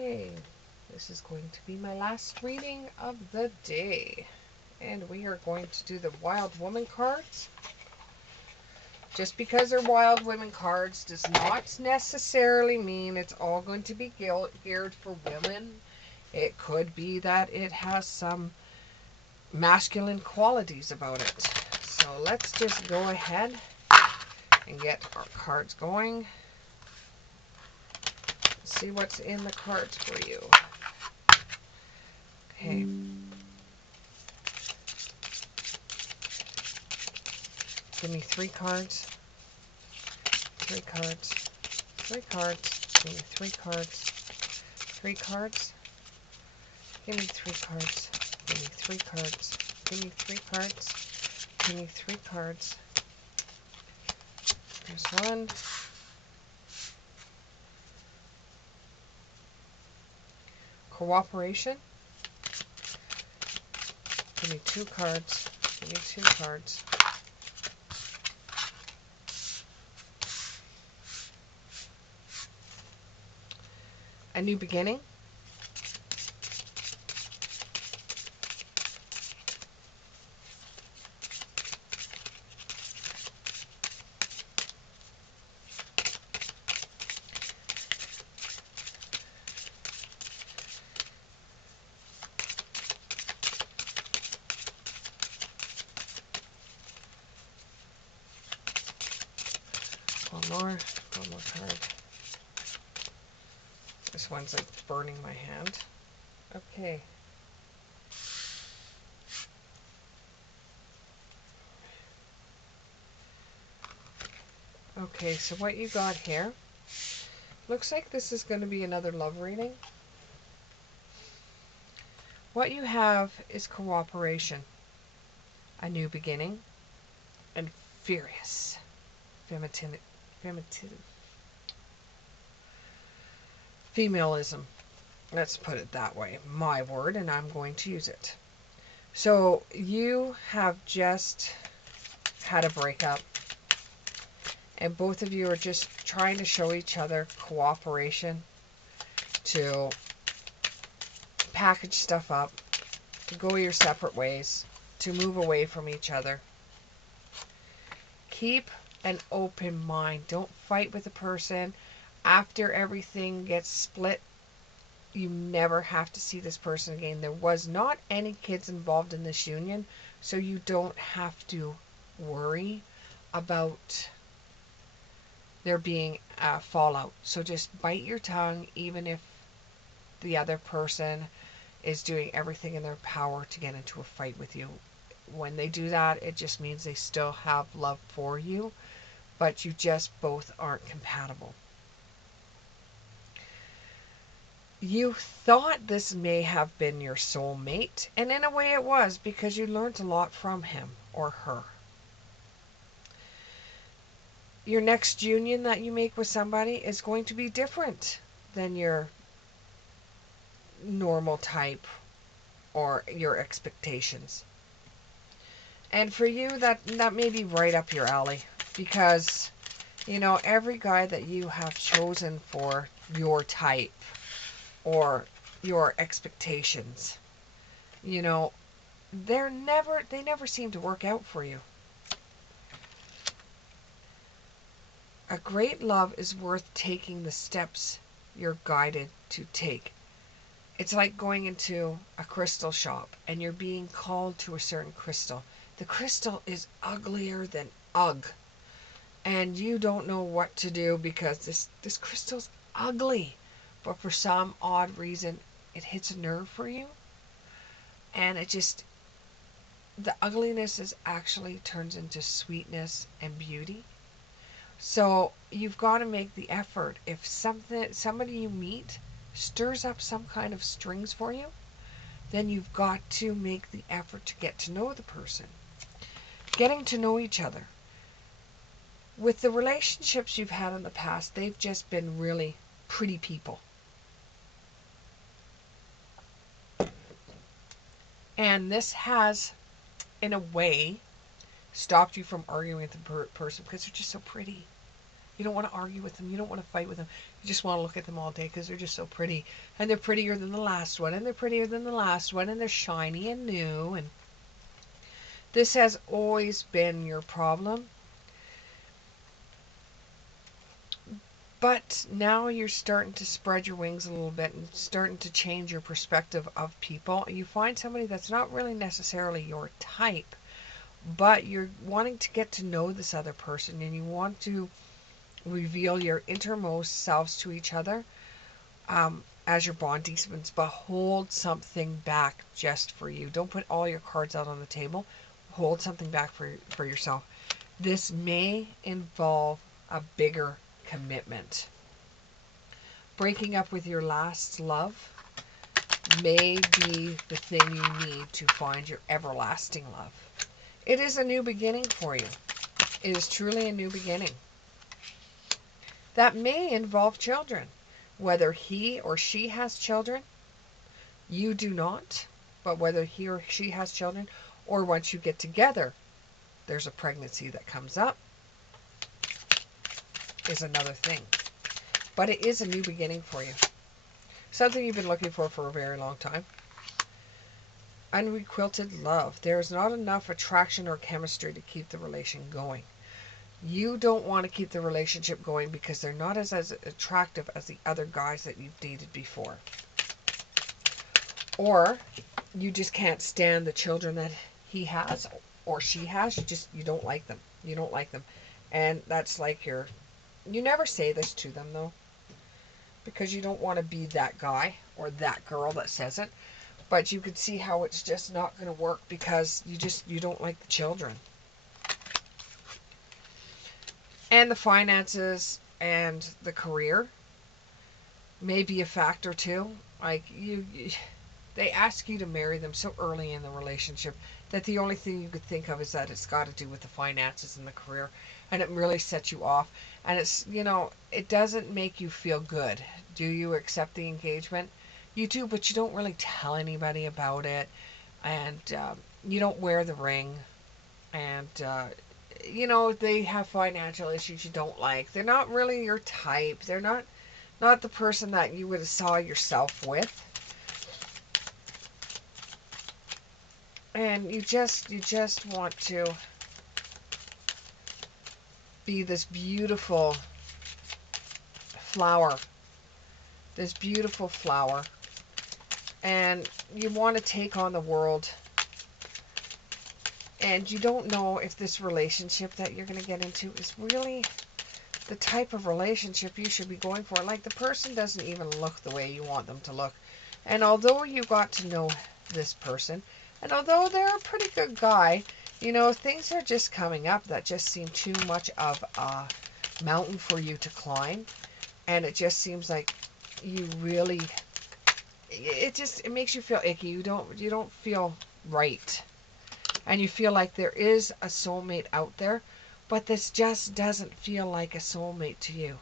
Okay, this is going to be my last reading of the day. And we are going to do the Wild Woman cards. Just because they're Wild Women cards does not necessarily mean it's all going to be geared for women. It could be that it has some masculine qualities about it. So let's just go ahead and get our cards going. See what's in the cards for you. Okay. Give me 3 cards. 3 cards. 3 cards. Give me 3 cards. 3 cards. Give me 3 cards. Give me 3 cards. Give me 3 cards. Give me 3 cards. There's 1. Cooperation. Give me 2 cards. Give me 2 cards. A new beginning. One more card. This one's like burning my hand. Okay. Okay, so what you got here, looks like this is going to be another love reading. What you have is cooperation, a new beginning, and furious femalism. Let's put it that way. My word, and I'm going to use it. So you have just had a breakup, and both of you are just trying to show each other cooperation to package stuff up, to go your separate ways, to move away from each other. Keep an open mind. Don't fight with a person. After everything gets split, you never have to see this person again. There was not any kids involved in this union, so you don't have to worry about there being a fallout. So just bite your tongue, even if the other person is doing everything in their power to get into a fight with you. When they do that, it just means they still have love for you, but you just both aren't compatible. You thought this may have been your soulmate, and in a way it was, because you learned a lot from him or her. Your next union that you make with somebody is going to be different than your normal type or your expectations. And for you, that may be right up your alley, because, you know, every guy that you have chosen for your type or your expectations, you know, they never seem to work out for you. A great love is worth taking the steps you're guided to take. It's like going into a crystal shop and you're being called to a certain crystal. The crystal is uglier than ugh. And you don't know what to do because this crystal's ugly. But for some odd reason, it hits a nerve for you. And the ugliness is actually turns into sweetness and beauty. So you've got to make the effort. If somebody you meet stirs up some kind of strings for you, then you've got to make the effort to get to know the person. Getting to know each other. With the relationships you've had in the past, they've just been really pretty people. And this has, in a way, stopped you from arguing with the person because they're just so pretty. You don't want to argue with them. You don't want to fight with them. You just want to look at them all day because they're just so pretty. And they're prettier than the last one. And they're prettier than the last one. And they're shiny and new. And this has always been your problem. But now you're starting to spread your wings a little bit and starting to change your perspective of people. You find somebody that's not really necessarily your type, but you're wanting to get to know this other person and you want to reveal your innermost selves to each other as your bond deepens, but hold something back just for you. Don't put all your cards out on the table. Hold something back for yourself. This may involve a bigger commitment. Breaking up with your last love may be the thing you need to find your everlasting love. It is a new beginning for you. It is truly a new beginning. That may involve children. Whether he or she has children, you do not. But whether he or she has children, or once you get together, there's a pregnancy that comes up, is another thing. But it is a new beginning for you. Something you've been looking for a very long time. Unrequited love. There is not enough attraction or chemistry to keep the relation going. You don't want to keep the relationship going because they're not as attractive as the other guys that you've dated before. Or you just can't stand the children that he has or she has. You don't like them. You don't like them. And that's like you never say this to them though, because you don't want to be that guy or that girl that says it. But you could see how it's just not going to work because you don't like the children. And the finances and the career may be a factor too. Like they ask you to marry them so early in the relationship that the only thing you could think of is that it's got to do with the finances and the career, and it really sets you off. And it's, it doesn't make you feel good. Do you accept the engagement? You do, but you don't really tell anybody about it, and you don't wear the ring, and they have financial issues you don't like. They're not really your type. They're not the person that you would have saw yourself with. And you just want to be this beautiful flower. This beautiful flower. And you want to take on the world. And you don't know if this relationship that you're going to get into is really the type of relationship you should be going for. Like, the person doesn't even look the way you want them to look. And although you got to know this person, and although they're a pretty good guy, things are just coming up that just seem too much of a mountain for you to climb. And it just seems like you really, it makes you feel icky. You don't feel right. And you feel like there is a soulmate out there, but this just doesn't feel like a soulmate to you.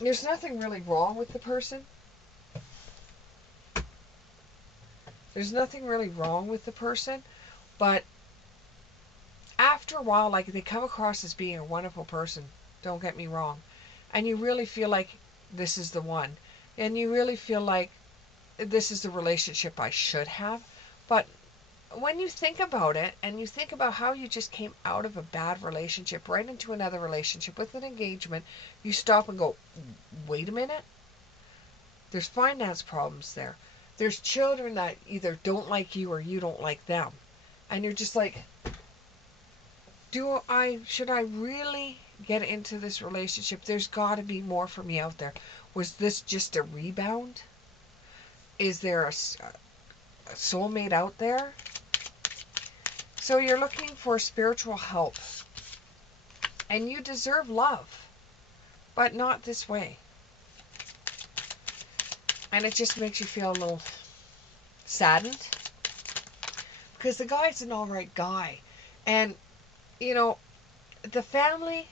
There's nothing really wrong with the person. There's nothing really wrong with the person, but after a while, like, they come across as being a wonderful person, don't get me wrong, and you really feel like this is the one, and you really feel like this is the relationship I should have. But when you think about it, and you think about how you just came out of a bad relationship right into another relationship with an engagement, you stop and go, wait a minute. There's finance problems there. There's children that either don't like you or you don't like them. And you're just like, should I really get into this relationship? There's got to be more for me out there. Was this just a rebound? Is there a soulmate out there? So you're looking for spiritual help. And you deserve love. But not this way. And it just makes you feel a little saddened. Because the guy's an alright guy. And, the family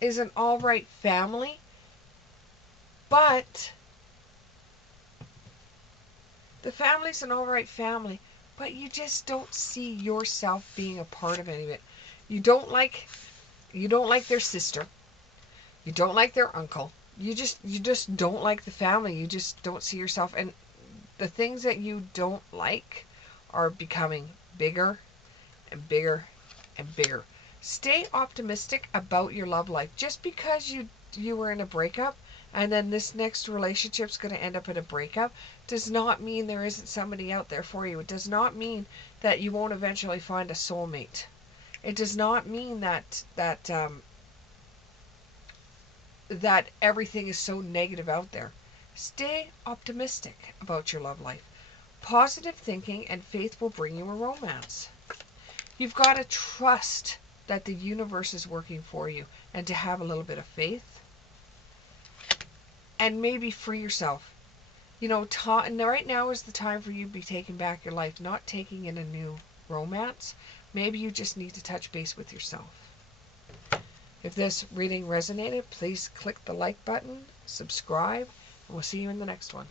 is an alright family. But the family's an alright family. but you just don't see yourself being a part of any of it. You don't like their sister. You don't like their uncle. You just don't like the family. You just don't see yourself, and the things that you don't like are becoming bigger and bigger and bigger. Stay optimistic about your love life. Just because you were in a breakup and then this next relationship's going to end up in a breakup does not mean there isn't somebody out there for you. It does not mean that you won't eventually find a soulmate. It does not mean that everything is so negative out there. Stay optimistic about your love life. Positive thinking and faith will bring you a romance. You've got to trust that the universe is working for you and to have a little bit of faith and maybe free yourself. Right now is the time for you to be taking back your life, not taking in a new romance. Maybe you just need to touch base with yourself. If this reading resonated, please click the like button, subscribe, and we'll see you in the next one.